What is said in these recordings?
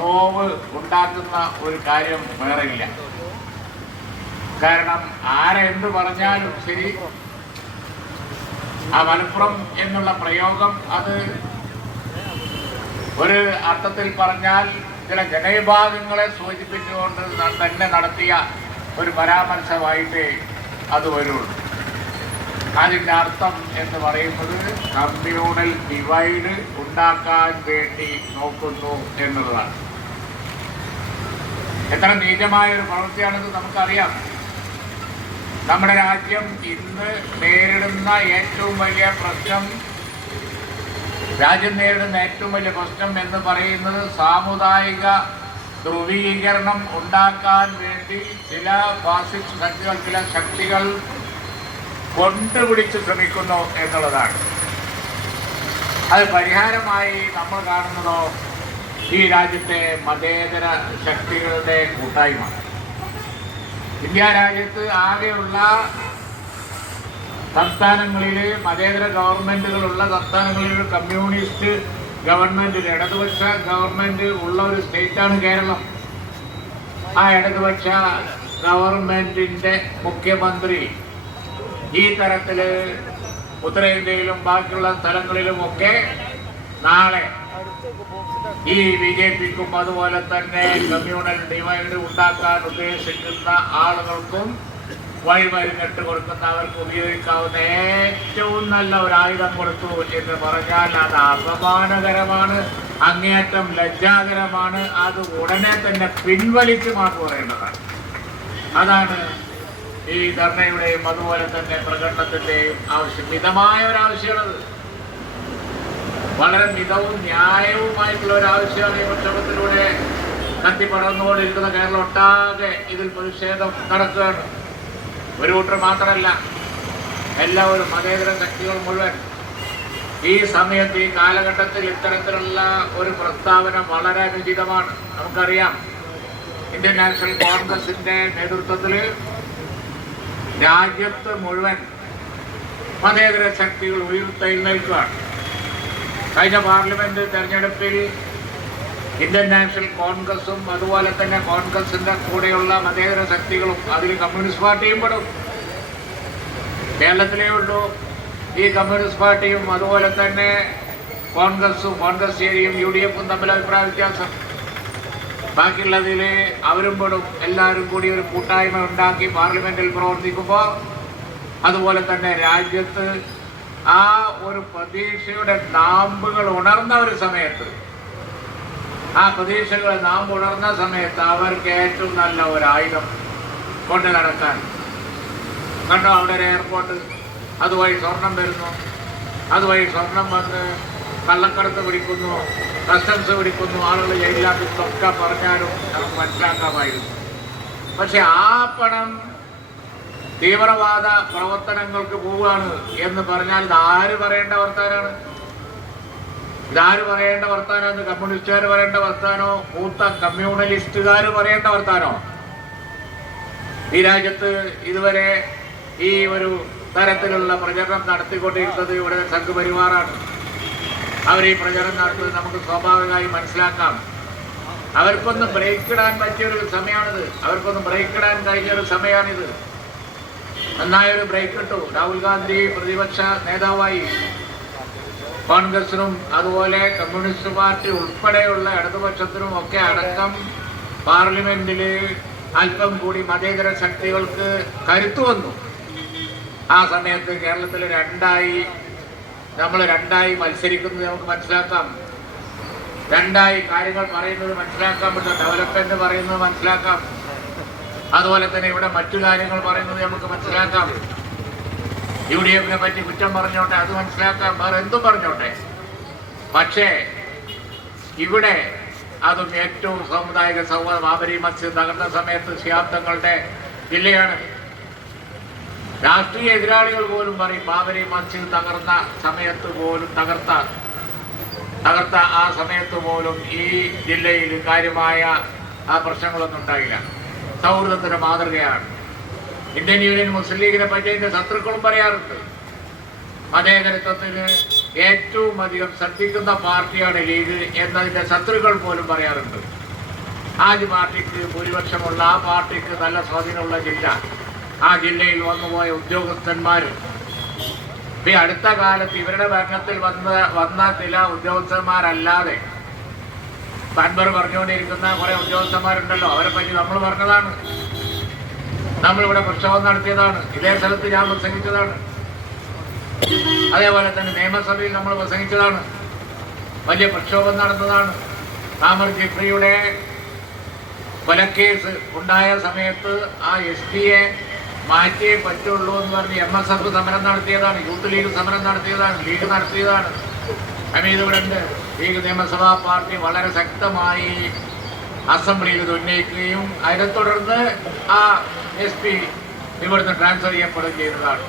Now ഉണ്ടാക്കുന്ന ഒരു കാര്യം വേറെയില്ല. കാരണം ആരെന്ത് പറഞ്ഞാലും ശരി, ആ മലപ്പുറം എന്നുള്ള പ്രയോഗം അത് ഒരു അർത്ഥത്തിൽ പറഞ്ഞാൽ ചില ജനവിഭാഗങ്ങളെ സൂചിപ്പിച്ചുകൊണ്ട് തന്നെ നടത്തിയ ഒരു പരാമർശമായിട്ട് അത് വരുള്ളൂ. അതിൻ്റെ അർത്ഥം എന്ന് പറയുന്നത് കമ്മ്യൂണൽ ഡിവൈഡ് ഉണ്ടാക്കാൻ വേണ്ടി നോക്കുന്നു എന്നുള്ളതാണ്. എത്ര നീചമായ ഒരു പ്രവൃത്തിയാണെന്ന് നമുക്കറിയാം. നമ്മുടെ രാജ്യം ഇന്ന് നേരിടുന്ന ഏറ്റവും വലിയ പ്രശ്നം, രാജ്യം നേരിടുന്ന ഏറ്റവും വലിയ പ്രശ്നം എന്ന് പറയുന്നത് സാമുദായിക ധ്രുവീകരണം ഉണ്ടാക്കാൻ വേണ്ടി ചില ഫാസിസ്റ്റ് ശക്തികൾ, ചില ശക്തികൾ കൊണ്ടുപിടിച്ച് ശ്രമിക്കുന്നു എന്നുള്ളതാണ്. അത് പരിഹാരമായി നമ്മൾ കാണുന്നതോ ഈ രാജ്യത്തെ മതേതര ശക്തികളുടെ കൂട്ടായ്മ. ഇന്ത്യ രാജ്യത്ത് ആകെയുള്ള സംസ്ഥാനങ്ങളിൽ, മതേതര ഗവൺമെൻറ്റുകളുള്ള സംസ്ഥാനങ്ങളിൽ കമ്മ്യൂണിസ്റ്റ് ഗവൺമെൻറ്, ഇടതുപക്ഷ ഗവൺമെൻറ് ഉള്ള ഒരു സ്റ്റേറ്റാണ് കേരളം. ആ ഇടതുപക്ഷ ഗവൺമെൻറ്റിൻ്റെ മുഖ്യമന്ത്രി ഈ തരത്തിൽ ഉത്തരേന്ത്യയിലും ബാക്കിയുള്ള സ്ഥലങ്ങളിലുമൊക്കെ നാളെ ഈ BJPക്കും അതുപോലെ തന്നെ കമ്മ്യൂണൽ ഡിവൈഡ് ഉണ്ടാക്കാൻ ഉദ്ദേശിക്കുന്ന ആളുകൾക്കും വഴിമരുന്നിട്ട് കൊടുക്കുന്നവർക്ക് ഉപയോഗിക്കാവുന്ന ഏറ്റവും നല്ല ഒരു ആയുധം കൊടുത്തു എന്ന് പറഞ്ഞാൽ അത് അപമാനകരമാണ്, അങ്ങേയറ്റം ലജ്ജാകരമാണ്. അത് ഉടനെ തന്നെ പിൻവലിച്ച് മാറ്റി പറയേണ്ടതാണ്. അതാണ് ഈ ധർണയുടെയും അതുപോലെ തന്നെ പ്രകടനത്തിൻ്റെയും ആവശ്യം. മിതമായ ഒരാവശ്യമാണത്. വളരെ മിതവും ന്യായവുമായിട്ടുള്ള ഒരാവശ്യമാണ് ഈ പ്രക്ഷോഭത്തിലൂടെ കത്തിപ്പടർന്നുകൊണ്ടിരിക്കുന്ന കേരളം ഒട്ടാകെ ഇതിൽ പ്രതിഷേധം നടക്കുകയാണ്. ഒരു കൂട്ടർ മാത്രമല്ല, എല്ലാവരും മതേതര ശക്തികൾ മുഴുവൻ ഈ സമയത്ത്, ഈ കാലഘട്ടത്തിൽ ഇത്തരത്തിലുള്ള ഒരു പ്രസ്താവന വളരെ അനുചിതമാണ്. നമുക്കറിയാം, ഇന്ത്യൻ നാഷണൽ കോൺഗ്രസിന്റെ നേതൃത്വത്തിൽ രാജ്യത്ത് മുഴുവൻ മതേതര ശക്തികൾ ഉയർത്തെഴുന്നേൽക്കുകയാണ്. കഴിഞ്ഞ പാർലമെന്റ് തെരഞ്ഞെടുപ്പിൽ ഇന്ത്യൻ നാഷണൽ കോൺഗ്രസും അതുപോലെ തന്നെ കോൺഗ്രസിന്റെ കൂടെയുള്ള മതേതര ശക്തികളും, അതിൽ കമ്മ്യൂണിസ്റ്റ് പാർട്ടിയും പെടും. കേരളത്തിലേ ഉള്ളൂ ഈ കമ്മ്യൂണിസ്റ്റ് പാർട്ടിയും അതുപോലെ തന്നെ കോൺഗ്രസും, കോൺഗ്രസ് ഏരിയയും UDFും തമ്മിൽ അഭിപ്രായ വ്യത്യാസം. ബാക്കിയുള്ളതിൽ അവരും പെടും. എല്ലാവരും കൂടി ഒരു കൂട്ടായ്മ ഉണ്ടാക്കി പാർലമെന്റിൽ പ്രവർത്തിക്കുമ്പോൾ അതുപോലെ തന്നെ രാജ്യത്ത് ആ ഒരു പ്രതീക്ഷയുടെ നാമ്പുകൾ ഉണർന്ന ഒരു സമയത്ത്, ആ പ്രതീക്ഷകൾ നാമ്പ് ഉണർന്ന സമയത്ത് അവർക്ക് ഏറ്റവും നല്ല ഒരു ആയുധം കൊണ്ട് നടക്കാൻ കണ്ടോ. അവിടെ ഒരു എയർപോർട്ട്, അതുവഴി സ്വർണം വരുന്നു, അതുവഴി സ്വർണം വന്ന് കള്ളക്കടത്ത് പിടിക്കുന്നു, കസ്റ്റംസ് പിടിക്കുന്നു, ആളുകൾ ജയിലിലാക്കുന്നൊക്കെ പറഞ്ഞാലും നമുക്ക് മനസ്സിലാക്കാമായിരുന്നു. പക്ഷെ ആ പണം തീവ്രവാദ പ്രവർത്തനങ്ങൾക്ക് പോവുകയാണ് എന്ന് പറഞ്ഞാൽ ഇതാര് പറയേണ്ട വർത്താനാണ്? ഇതാര് പറയേണ്ട വർത്താനോ? കമ്മ്യൂണിസ്റ്റുകാർ പറയേണ്ട വർത്താനോ? മൂത്ത കമ്മ്യൂണലിസ്റ്റുകാർ പറയേണ്ട വർത്താനോ? ഈ രാജ്യത്ത് ഇതുവരെ ഈ ഒരു തരത്തിലുള്ള പ്രചരണം നടത്തിക്കൊണ്ടിരിക്കുന്നത് ഇവിടെ സംഘപരിവാറാണ്. അവർ ഈ പ്രചരണം നടത്തുന്നത് നമുക്ക് സ്വാഭാവികമായി മനസ്സിലാക്കാം. അവർക്കൊന്ന് ബ്രേക്ക് ഇടാൻ പറ്റിയൊരു സമയമാണിത്. അവർക്കൊന്ന് ബ്രേക്ക് ഇടാൻ കഴിഞ്ഞൊരു സമയമാണിത്. നന്നായൊരു ബ്രേക്ക് ഇട്ടു. രാഹുൽ ഗാന്ധി പ്രതിപക്ഷ നേതാവായി. കോൺഗ്രസിനും അതുപോലെ കമ്മ്യൂണിസ്റ്റ് പാർട്ടി ഉൾപ്പെടെയുള്ള ഇടതുപക്ഷത്തിനും ഒക്കെ അടക്കം പാർലമെന്റിൽ അല്പം കൂടി മതേതര ശക്തികൾക്ക് കരുത്തു വന്നു. ആ സമയത്ത് കേരളത്തിൽ നമ്മൾ രണ്ടായി മത്സരിക്കുന്നത് നമുക്ക് മനസ്സിലാക്കാം. രണ്ടായി കാര്യങ്ങൾ പറയുന്നത് മനസ്സിലാക്കാൻ പറ്റും. ഡെവലപ്മെന്റ് പറയുന്നത് മനസ്സിലാക്കാം. അതുപോലെ തന്നെ ഇവിടെ മറ്റു കാര്യങ്ങൾ പറയുന്നത് നമുക്ക് മനസ്സിലാക്കാം. UDFനെ പറ്റി കുറ്റം പറഞ്ഞോട്ടെ, അത് മനസ്സിലാക്കാം. വേറെ എന്തും പറഞ്ഞോട്ടെ. പക്ഷേ ഇവിടെ അതും ഏറ്റവും സാമുദായിക സൗഹാർദ്ദം, ബാബരി മസ്ജിദ് തകർന്ന സമയത്ത് ശിഹാബ് തങ്ങളുടെ ജില്ലയാണ്. രാഷ്ട്രീയ എതിരാളികൾ പോലും പറയും ബാബരി മസ്ജിദ് തകർന്ന സമയത്ത് പോലും തകർത്ത ആ സമയത്ത് പോലും ഈ ജില്ലയിൽ കാര്യമായ ആ പ്രശ്നങ്ങളൊന്നും ഉണ്ടായില്ല. സൗഹൃദത്തിന് മാതൃകയാണ്. ഇന്ത്യൻ യൂണിയൻ മുസ്ലിം ലീഗിനെ പറ്റി അതിന്റെ ശത്രുക്കളും പറയാറുണ്ട്. മതേതരത്വത്തിന് ഏറ്റവും അധികം ശ്രദ്ധിക്കുന്ന പാർട്ടിയാണ് ലീഗ് എന്നതിന്റെ ശത്രുക്കൾ പോലും പറയാറുണ്ട്. പാർട്ടിക്ക് ഭൂരിപക്ഷമുള്ള ആ പാർട്ടിക്ക് നല്ല സ്വാധീനമുള്ള ജില്ല, ആ ജില്ലയിൽ വന്നുപോയ ഉദ്യോഗസ്ഥന്മാർ, ഈ അടുത്ത കാലത്ത് ഇവരുടെ ഭരണത്തിൽ വന്ന ചില ഉദ്യോഗസ്ഥന്മാരല്ലാതെ അൻവർ പറഞ്ഞുകൊണ്ടിരിക്കുന്ന കുറെ ഉദ്യോഗസ്ഥന്മാരുണ്ടല്ലോ, അവരെ പറ്റി നമ്മൾ പറഞ്ഞതാണ്. നമ്മളിവിടെ പ്രക്ഷോഭം നടത്തിയതാണ്, ഇതേ സ്ഥലത്ത് ഞാൻ പ്രസംഗിച്ചതാണ്. അതേപോലെ തന്നെ നിയമസഭയിൽ നമ്മൾ പ്രസംഗിച്ചതാണ്, വലിയ പ്രക്ഷോഭം നടന്നതാണ്. താമർ ജിഫ്രിയുടെ കൊലക്കേസ് ഉണ്ടായ സമയത്ത് ആ SP-യെ മാറ്റിയേ പറ്റുള്ളൂ എന്ന് പറഞ്ഞ് MSF സമരം നടത്തിയതാണ്, യൂത്ത് ലീഗ് സമരം നടത്തിയതാണ്, ലീഗ് നടത്തിയതാണ്. ഹമീദ് ഇവിടെ ഉണ്ട്. ലീഗ് നിയമസഭാ പാർട്ടി വളരെ ശക്തമായി അസംബ്ലിയിൽ ഇത് ഉന്നയിക്കുകയും അതിനെ തുടർന്ന് ആ SP ഇവിടുന്ന് ട്രാൻസ്ഫർ ചെയ്യപ്പെടുകയും ചെയ്തതാണ്.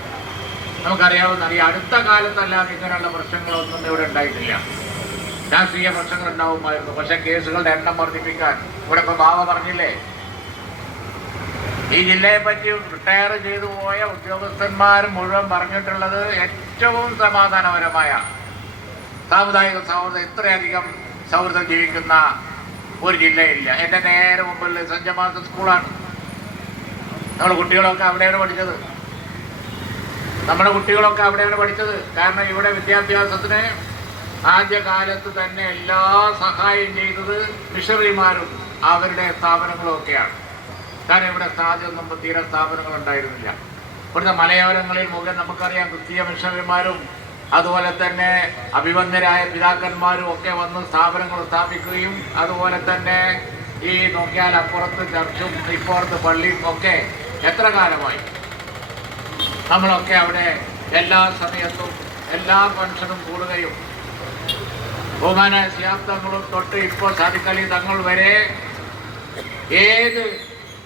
നമുക്കറിയാവുന്ന ഈ അടുത്ത കാലത്തല്ലാതെ ഇങ്ങനെയുള്ള പ്രശ്നങ്ങളൊന്നും ഇവിടെ ഉണ്ടായിട്ടില്ല. രാഷ്ട്രീയ പ്രശ്നങ്ങൾ ഉണ്ടാവുമായിരുന്നു, പക്ഷെ കേസുകളുടെ എണ്ണം വർദ്ധിപ്പിക്കാൻ ഇവിടെ ഇപ്പൊ ബാവ പറഞ്ഞില്ലേ, ഈ ജില്ലയെ പറ്റി റിട്ടയർ ചെയ്തു പോയ ഉദ്യോഗസ്ഥന്മാർ മുഴുവൻ പറഞ്ഞിട്ടുള്ളത് ഏറ്റവും സമാധാനപരമായ സാമുദായിക സൗഹൃദം, ഇത്രയധികം സൗഹൃദം ജീവിക്കുന്ന ഒരു ജില്ലയില്ല. എൻ്റെ നേരെ മുമ്പിൽ സെന്റ് ജമാസ് സ്കൂളാണ്. നമ്മുടെ കുട്ടികളൊക്കെ അവിടെയാണ് പഠിച്ചത്. കാരണം ഇവിടെ വിദ്യാഭ്യാസത്തിന് ആദ്യകാലത്ത് തന്നെ എല്ലാ സഹായം ചെയ്തത് മിഷണറിമാരും അവരുടെ സ്ഥാപനങ്ങളും ഒക്കെയാണ്. കാരണം ഇവിടെ സാധ്യമൊന്നും തീരെ സ്ഥാപനങ്ങൾ ഉണ്ടായിരുന്നില്ല. ഇവിടുത്തെ മലയോരങ്ങളിൽ മുഴുവൻ നമുക്കറിയാം ക്രിസ്തീയ മിഷണറിമാരും അതുപോലെ തന്നെ അഭിവന്ദരായ പിതാക്കന്മാരും ഒക്കെ വന്ന് സ്ഥാപനങ്ങൾ സ്ഥാപിക്കുകയും അതുപോലെ തന്നെ ഈ നോക്കിയാൽ അപ്പുറത്ത് ചർച്ചും ഇപ്പുറത്ത് പള്ളിയും ഒക്കെ എത്ര കാലമായി നമ്മളൊക്കെ അവിടെ എല്ലാ സമയത്തും എല്ലാ ഫംഗ്ഷനും കൂടുകയും ബഹുമാനായ സിയാബ് തങ്ങളും തൊട്ട് ഇപ്പോൾ സാദിഖലി തങ്ങൾ വരെ ഏത്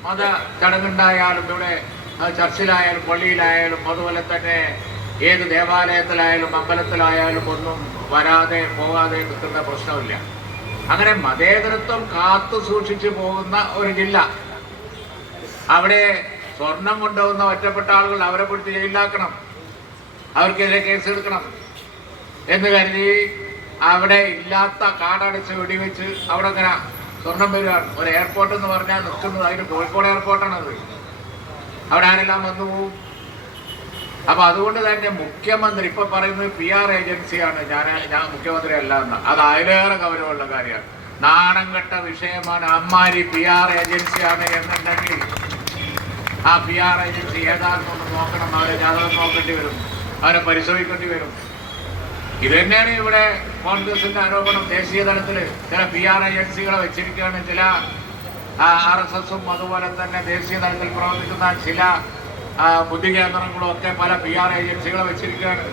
മത ചടങ്ങുണ്ടായാലും ഇവിടെ ചർച്ചിലായാലും പള്ളിയിലായാലും അതുപോലെ തന്നെ ഏത് ദേവാലയത്തിലായാലും അമ്പലത്തിലായാലും ഒന്നും വരാതെ പോകാതെ നിൽക്കുന്ന പ്രശ്നമില്ല. അങ്ങനെ മതേതരത്വം കാത്തു സൂക്ഷിച്ചു പോകുന്ന ഒരു ജില്ല. അവിടെ സ്വർണം കൊണ്ടുപോകുന്ന ഒറ്റപ്പെട്ട ആളുകൾ അവരെ പിടിച്ച് ജയിലിലാക്കണം, അവർക്കെതിരെ കേസെടുക്കണം എന്ന് കരുതി അവിടെ ഇല്ലാത്ത കാടടച്ച് വെടിവെച്ച് അവിടെ അങ്ങനെ സ്വർണം വരികയാണ്. ഒരു എയർപോർട്ട് എന്ന് പറഞ്ഞാൽ നിൽക്കുന്നത് അതിന് കോഴിക്കോട് എയർപോർട്ടാണത്. അവിടെ ആരെല്ലാം വന്നു പോവും. അപ്പൊ അതുകൊണ്ട് തന്നെ മുഖ്യമന്ത്രി ഇപ്പൊ പറയുന്നത് PR ഏജൻസിയാണ്, ഞാൻ മുഖ്യമന്ത്രി അല്ല എന്ന്. അത് അതിലേറെ ഗൗരവമുള്ള കാര്യമാണ്. നാണം കെട്ട വിഷയമാണ്. അമ്മാരി PR ഏജൻസിയാണ് എന്നുണ്ടെങ്കിൽ ആ PR ഏജൻസി ഏതാണെന്നൊന്ന് നോക്കണം. അവരെ ജാതകം നോക്കേണ്ടി വരും, അവരെ പരിശോധിക്കേണ്ടി വരും. ഇത് തന്നെയാണ് ഇവിടെ കോൺഗ്രസിന്റെ ആരോപണം. ദേശീയ തലത്തിൽ ചില PR ഏജൻസികളെ വെച്ചിരിക്കുകയാണ്. ചില RSSഉം അതുപോലെ തന്നെ ദേശീയ തലത്തിൽ പ്രവർത്തിക്കുന്ന ചില ബുദ്ധികേന്ദ്രങ്ങളും ഒക്കെ പല PR ഏജൻസികളെ വെച്ചിരിക്കുകയാണ്.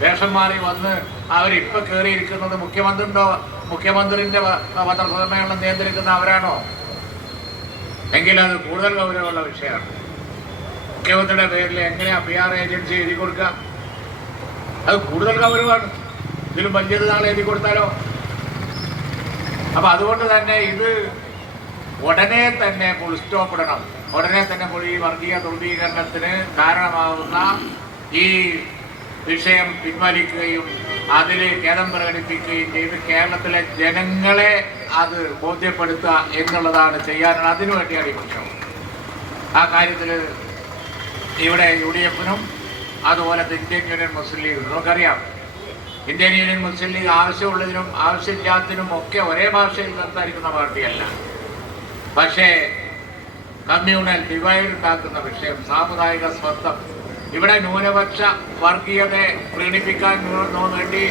വേഷം മാറി വന്ന് അവരിപ്പോൾ കയറിയിരിക്കുന്നത് മുഖ്യമന്ത്രിന്റെ പത്രസമ്മേളനം നിയന്ത്രിക്കുന്ന അവരാണോ? എങ്കിൽ അത് കൂടുതൽ ഗൗരവമുള്ള വിഷയമാണ്. മുഖ്യമന്ത്രിയുടെ പേരിൽ എങ്ങനെയാ PR ഏജൻസി എഴുതി കൊടുക്കുക? അത് കൂടുതൽ ഗൗരവമാണ്. ഇതിലും വലിയത് നാളെ എഴുതി കൊടുത്താലോ? അപ്പൊ അതുകൊണ്ട് തന്നെ ഇത് ഉടനെ തന്നെ ഫുൾ സ്റ്റോപ്പ് ഇടണം. ഉടനെ തന്നെ ഈ വർഗീയ ധ്രുവീകരണത്തിന് കാരണമാകുന്ന ഈ വിഷയം പിൻവലിക്കുകയും അതിൽ ഖേദം പ്രകടിപ്പിക്കുകയും ചെയ്ത് കേരളത്തിലെ ജനങ്ങളെ അത് ബോധ്യപ്പെടുത്തുക എന്നുള്ളതാണ് ചെയ്യാനുള്ള. അതിനുവേണ്ടിയാണ് ഈ പ്രശ്നം. ആ കാര്യത്തിൽ ഇവിടെ UDF-നും അതുപോലെ ഇന്ത്യൻ യൂണിയൻ മുസ്ലിം ലീഗ്, നമുക്കറിയാം ഇന്ത്യൻ യൂണിയൻ മുസ്ലിം ലീഗ് ആവശ്യമുള്ളതിനും ആവശ്യമില്ലാത്തതിനും ഒക്കെ ഒരേ ഭാഷയിൽ സംസാരിക്കുന്ന പാർട്ടിയല്ല. പക്ഷേ കമ്മ്യൂണൽ ഡിവൈഡ് ഉണ്ടാക്കുന്ന വിഷയം, സാമുദായിക സ്വത്വം, ഇവിടെ ന്യൂനപക്ഷ വർഗീയതയെ പ്രകടിപ്പിക്കാൻ വേണ്ടി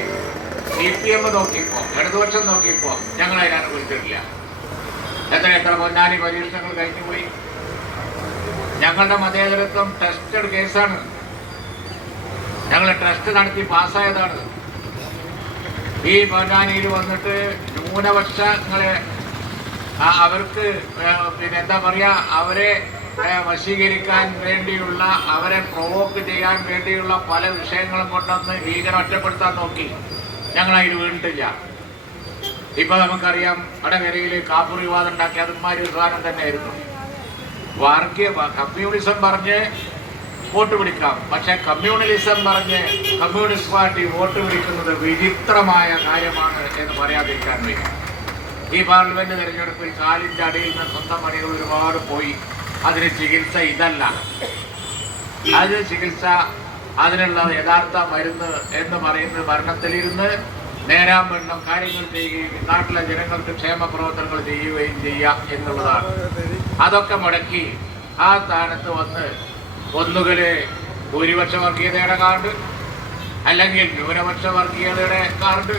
CPM നോക്കിയപ്പോൾ, ഇടതുപക്ഷം നോക്കിയപ്പോൾ ഞങ്ങൾ അതിനനുഭവിച്ചിട്ടില്ല. എത്ര പൊന്നാനി പരീക്ഷണങ്ങൾ കഴിഞ്ഞുപോയി. ഞങ്ങളുടെ മതേതരത്വം ടെസ്റ്റഡ് കേസാണ്. ഞങ്ങൾ ടെസ്റ്റ് നടത്തി പാസ്സായതാണ്. ഈ പൊന്നാനിയിൽ വന്നിട്ട് ന്യൂനപക്ഷങ്ങളെ അവർക്ക് എന്താ പറയുക, അവരെ വശീകരിക്കാൻ വേണ്ടിയുള്ള, അവരെ പ്രൊവോക്ക് ചെയ്യാൻ വേണ്ടിയുള്ള പല വിഷയങ്ങളും കൊണ്ടുവന്ന് ലീഗിനെ ഒറ്റപ്പെടുത്താൻ നോക്കി. ഞങ്ങളതിൽ വീണിട്ടില്ല. ഇപ്പൊ നമുക്കറിയാം വടകരയിൽ കാപ്പൂർ വിവാദം ഉണ്ടാക്കി അതുമാതിരി ഒരു സാധനം തന്നെയായിരുന്നു. വർഗീയ കമ്മ്യൂണിസം പറഞ്ഞ് വോട്ട് പിടിക്കാം, പക്ഷെ കമ്മ്യൂണലിസം പറഞ്ഞ് കമ്മ്യൂണിസ്റ്റ് പാർട്ടി വോട്ട് പിടിക്കുന്നത് വിചിത്രമായ കാര്യമാണ് എന്ന് പറയാതിരിക്കാൻ വയ്യ. ഈ പാർലമെന്റ് തെരഞ്ഞെടുപ്പിൽ കാലിൻ്റെ അടിയിൽ നിന്ന് സ്വന്തം പണികൾ ഒരുപാട് പോയി. അതിന് ചികിത്സ ഇതല്ല. അത് ചികിത്സ അതിനുള്ള യഥാർത്ഥ മരുന്ന് എന്ന് പറയുന്നത് ഭരണത്തിലിരുന്ന് നേരാൻ വണ്ണം കാര്യങ്ങൾ ചെയ്യുകയും നാട്ടിലെ ജനങ്ങൾക്ക് ക്ഷേമ പ്രവർത്തനങ്ങൾ ചെയ്യുകയും ചെയ്യാം എന്നുള്ളതാണ്. അതൊക്കെ മുടക്കി ആ സ്ഥാനത്ത് വന്ന് ഒന്നുകിൽ ഭൂരിപക്ഷ വർഗീയതയുടെ കാർഡ്, അല്ലെങ്കിൽ ന്യൂനപക്ഷ വർഗീയതയുടെ കാർഡ്,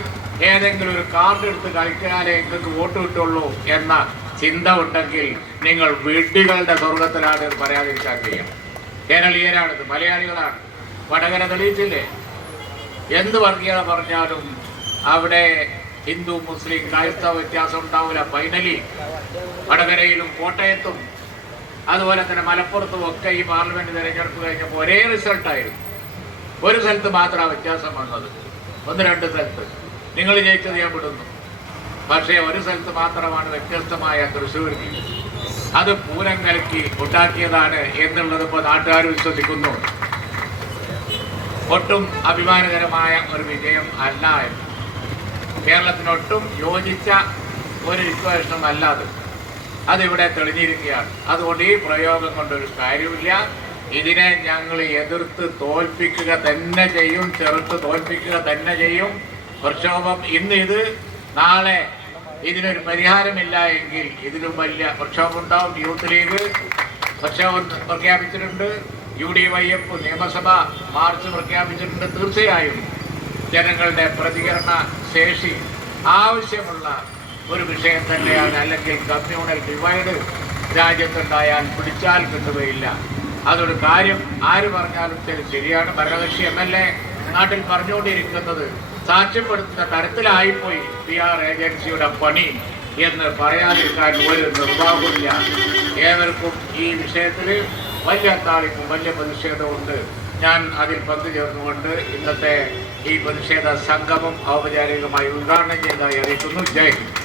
ഏതെങ്കിലും ഒരു കാർഡ് എടുത്ത് കളിക്കാനേ നിങ്ങൾക്ക് വോട്ട് കിട്ടുള്ളൂ എന്ന ചിന്ത ഉണ്ടെങ്കിൽ നിങ്ങൾ വീട്ടുകളുടെ സ്വർഗത്തിലാണ് എന്ന് പറയാതിരിക്കാൻ കഴിയും. കേരളീയരാണിത്, മലയാളികളാണ്. വടകര തെളിയിച്ചില്ലേ? എന്ത് വർഗീയത പറഞ്ഞാലും അവിടെ ഹിന്ദു മുസ്ലിം ക്രൈസ്തവ വ്യത്യാസം ഉണ്ടാവില്ല. ഫൈനലി വടകരയിലും കോട്ടയത്തും അതുപോലെ തന്നെ മലപ്പുറത്തും ഒക്കെ ഈ പാർലമെന്റ് തെരഞ്ഞെടുപ്പ് കഴിഞ്ഞപ്പോൾ ഒരേ റിസൾട്ടായിരുന്നു. ഒരു സ്ഥലത്ത് മാത്രമാണ് വ്യത്യാസം വന്നത്, 1-2 സ്ഥലത്ത്. നിങ്ങൾ ജയിച്ചത് ഞാൻ വിടുന്നു. പക്ഷേ ഒരു സ്ഥലത്ത് മാത്രമാണ് വ്യത്യസ്തമായ തൃശ്ശൂരിൽ. അത് പൂരം കലക്കി ഉണ്ടാക്കിയതാണ് എന്നുള്ളത് ഇപ്പോൾ നാട്ടുകാർ വിശ്വസിക്കുന്നു. ഒട്ടും അഭിമാനകരമായ ഒരു വിജയം അല്ല എന്ന്. കേരളത്തിനൊട്ടും യോജിച്ച ഒരു ഇക്വേഷനും അല്ലാതെ അതിവിടെ തെളിഞ്ഞിരിക്കുകയാണ്. അതുകൊണ്ട് ഈ പ്രയോഗം കൊണ്ടൊരു കാര്യമില്ല. ഇതിനെ ഞങ്ങൾ എതിർത്ത് തോൽപ്പിക്കുക തന്നെ ചെയ്യും, ചെറുത്ത് തോൽപ്പിക്കുക തന്നെ ചെയ്യും. പ്രക്ഷോഭം ഇന്ന് ഇത്, നാളെ ഇതിനൊരു പരിഹാരമില്ല എങ്കിൽ ഇതിലും വലിയ പ്രക്ഷോഭം ഉണ്ടാവും. യൂത്ത് ലീഗ് പ്രക്ഷോഭം പ്രഖ്യാപിച്ചിട്ടുണ്ട്, UDYF നിയമസഭ മാർച്ച് പ്രഖ്യാപിച്ചിട്ടുണ്ട്. തീർച്ചയായും ജനങ്ങളുടെ പ്രതികരണ ശേഷി ആവശ്യമുള്ള ഒരു വിഷയം തന്നെയാണ്. അല്ലെങ്കിൽ കമ്മ്യൂണൽ ഡിവൈഡ് രാജ്യത്തുണ്ടായാൽ പിടിച്ചാൽ കിട്ടുകയില്ല. അതൊരു കാര്യം ആര് പറഞ്ഞാലും ശരിയാണ്. ഭരണകക്ഷി MLA നാട്ടിൽ പറഞ്ഞുകൊണ്ടിരിക്കുന്നത് സാക്ഷ്യപ്പെടുത്തുന്ന തരത്തിലായിപ്പോയി PR ഏജൻസിയുടെ പണി എന്ന് പറയാതിരിക്കാൻ ഒരു നിർവാഹമില്ല. ഏവർക്കും ഈ വിഷയത്തിൽ വലിയ താളിപ്പും വലിയ പ്രതിഷേധമുണ്ട്. ഞാൻ അതിൽ പങ്കുചേർന്നുകൊണ്ട് ഇന്നത്തെ ഈ പ്രതിഷേധ സംഗമം ഔപചാരികമായി ഉദ്ഘാടനം ചെയ്തതായി അറിയിക്കുന്നു. ജയ് ഹിന്ദ്.